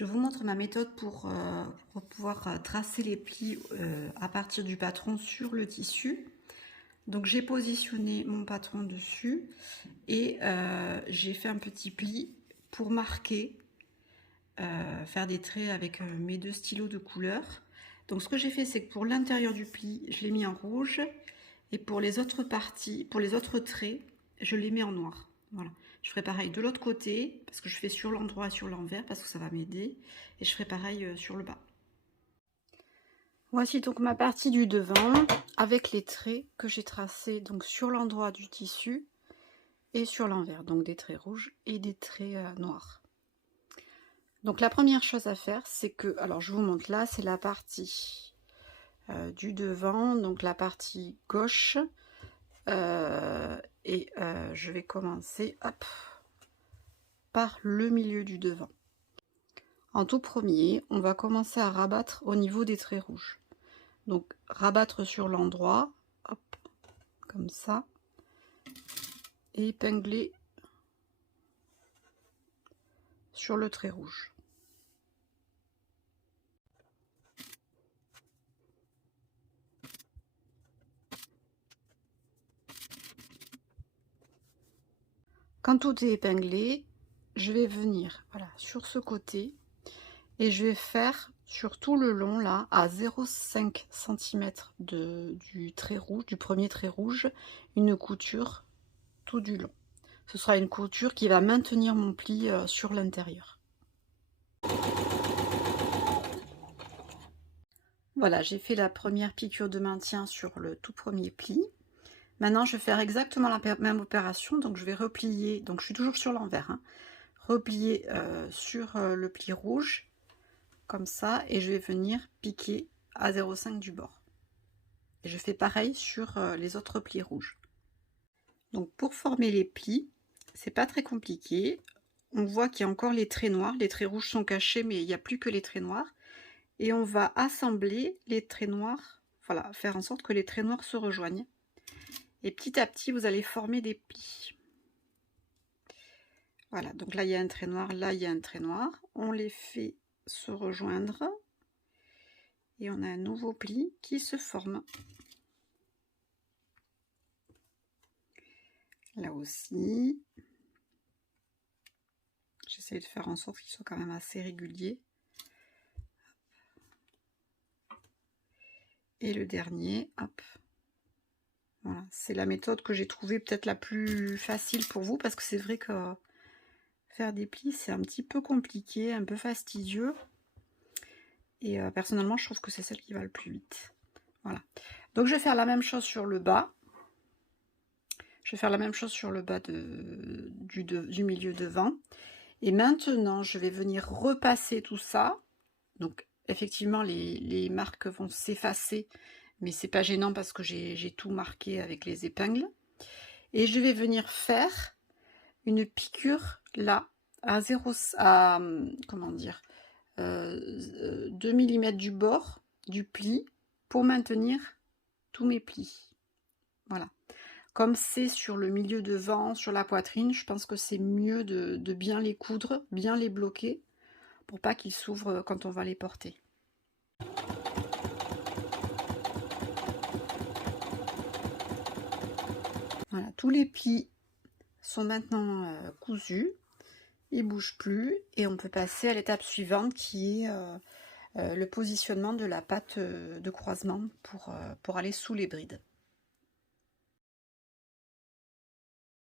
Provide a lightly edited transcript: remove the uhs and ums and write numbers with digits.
Je vous montre ma méthode pour pouvoir tracer les plis à partir du patron sur le tissu. Donc j'ai positionné mon patron dessus et j'ai fait un petit pli pour marquer, faire des traits avec mes deux stylos de couleur. Donc ce que j'ai fait, c'est que pour l'intérieur du pli, je l'ai mis en rouge, et pour les autres parties, pour les autres traits, je les mets en noir. Voilà. Je ferai pareil de l'autre côté, parce que je fais sur l'endroit et sur l'envers, parce que ça va m'aider. Et je ferai pareil sur le bas. Voici donc ma partie du devant, avec les traits que j'ai tracés donc sur l'endroit du tissu et sur l'envers. Donc des traits rouges et des traits noirs. Donc la première chose à faire, c'est que, alors je vous montre là, c'est la partie du devant, donc la partie gauche. Je vais commencer hop, par le milieu du devant. En tout premier, on va commencer à rabattre au niveau des traits rouges. Donc rabattre sur l'endroit, hop, comme ça, et épingler sur le trait rouge. Quand tout est épinglé, je vais venir voilà, sur ce côté et je vais faire sur tout le long là à 0,5 cm du trait rouge, du premier trait rouge, une couture tout du long. Ce sera une couture qui va maintenir mon pli sur l'intérieur. Voilà, j'ai fait la première piqûre de maintien sur le tout premier pli. Maintenant, je vais faire exactement la même opération. Donc, je vais replier. Donc, je suis toujours sur l'envers. Hein, replier sur le pli rouge, comme ça. Et je vais venir piquer à 0,5 du bord. Et je fais pareil sur les autres plis rouges. Donc, pour former les plis, c'est pas très compliqué. On voit qu'il y a encore les traits noirs. Les traits rouges sont cachés, mais il n'y a plus que les traits noirs. Et on va assembler les traits noirs. Voilà, faire en sorte que les traits noirs se rejoignent. Et petit à petit, vous allez former des plis. Voilà, donc là, il y a un trait noir, là, il y a un trait noir. On les fait se rejoindre. Et on a un nouveau pli qui se forme. Là aussi. J'essaie de faire en sorte qu'il soit quand même assez régulier. Et le dernier, hop. Voilà, c'est la méthode que j'ai trouvée peut-être la plus facile pour vous, parce que c'est vrai que faire des plis, c'est un petit peu compliqué, un peu fastidieux. Et personnellement, je trouve que c'est celle qui va le plus vite. Voilà. Donc, je vais faire la même chose sur le bas. Je vais faire la même chose sur le bas du milieu devant. Et maintenant, je vais venir repasser tout ça. Donc, effectivement, les marques vont s'effacer. Mais c'est pas gênant parce que j'ai tout marqué avec les épingles. Et je vais venir faire une piqûre là, à 2 mm du bord du pli pour maintenir tous mes plis. Voilà. Comme c'est sur le milieu devant, sur la poitrine, je pense que c'est mieux de bien les coudre, bien les bloquer pour pas qu'ils s'ouvrent quand on va les porter. Voilà, tous les plis sont maintenant cousus, ils ne bougent plus et on peut passer à l'étape suivante qui est le positionnement de la patte de croisement pour aller sous les brides.